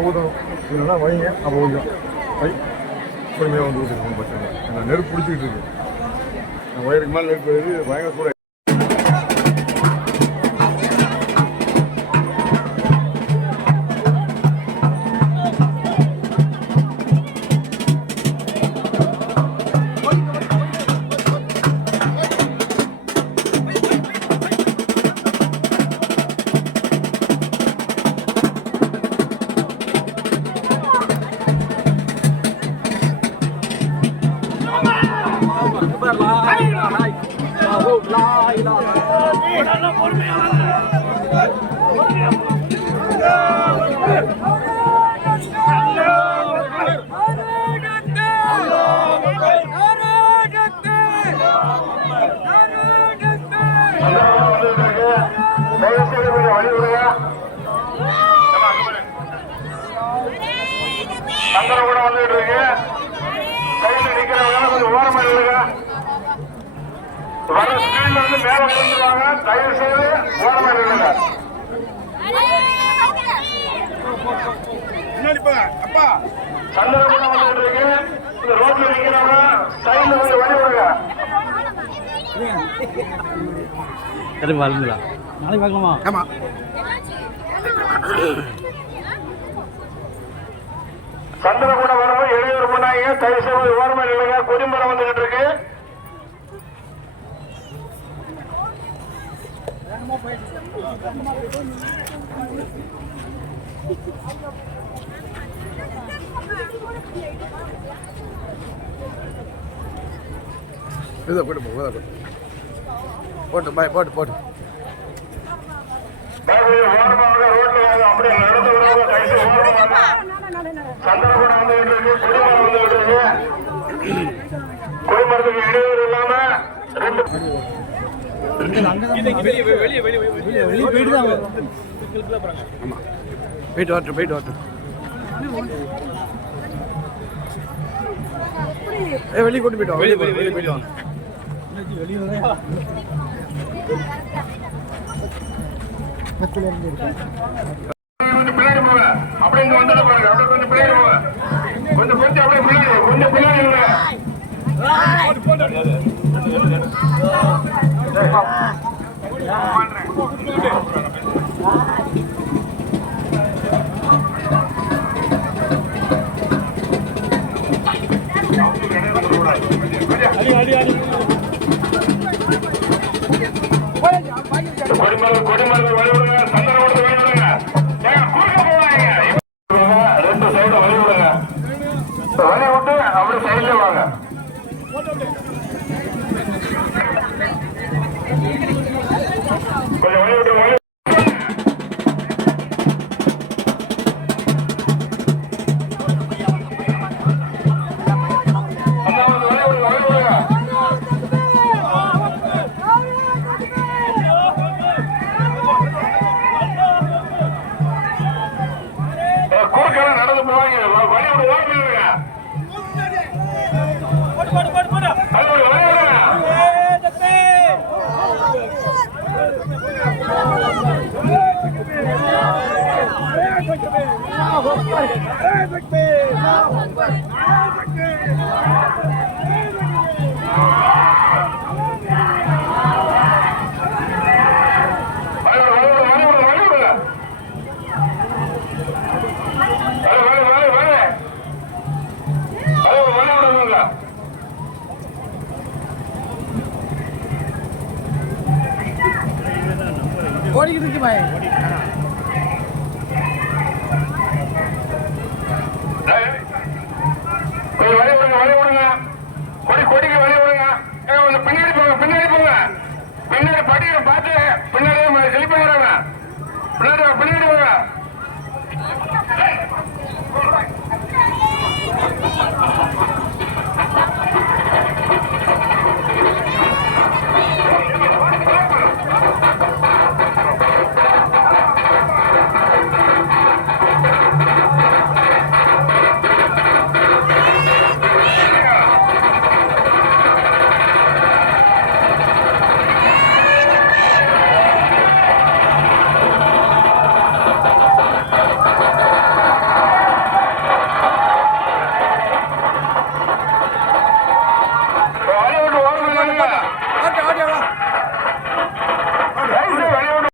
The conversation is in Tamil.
ஊதணும் இல்லைன்னா வைங்க அப்போ வை பொறுமையாக வந்து ஊற்றிட்டு நெருப்பு பிடிச்சிக்கிட்டு இருக்கு. வயருக்கு மேலே நெருப்பு பயங்கர கூட சந்தனம் கூட வந்துட்டு இருக்கு. கையில் நிக்கிறவங்க கொஞ்சம் ஓரமா இல்லைங்க வர ஸ்பீட்ல வந்து மேல வந்துருவாங்க. தயவு செய்து ஓரமா இல்லைங்க அப்பா. சந்தனம் கூட வந்துட்டு இருக்கு. இந்த ரோட்ல நிக்கிறவங்க சைட்ல கொஞ்சம் வழி விடுங்க திரும்ப வருங்களா நாளைக்கு பார்க்கலாமா? ஆமா. கூட வரவும் எழுநூறு பண்ணாங்க தயவு செய்து ஓரமா இல்லைங்க கொடிமரம் வந்துகிட்டு இருக்கு. இதை போட்டு போ இதை போட்டு போட்டு பாய் போட்டு போட்டு. தயவு அப்படியே இடையூறு இல்லாம ரெண்டு போயிட்டு வரட்டும் போயிட்டு வரட்டும் ஏ வெளியே கொண்டு போயிட்டு வெளியே வெளியே போயிட்டு வாங்க. கொஞ்சம் அப்படியே இங்க வந்துட பாருங்க அப்படியே கொஞ்சம் போங்க கொஞ்சம் கொஞ்சம் அப்படியே கொஞ்சம் இருங்க. ஓடிக்கிட்டு இருக்கு பாய். கொஞ்சம் வழி விடுங்க, வழி விடுங்க. கொடி கொடிக்கு வழி விடுங்க. கொஞ்சம் பின்னாடி போங்க பின்னாடி போங்க பின்னாடி படிக்கிற பார்த்து பின்னாடியே செழிப்பாங்க பின்னாடி பின்னாடி போங்க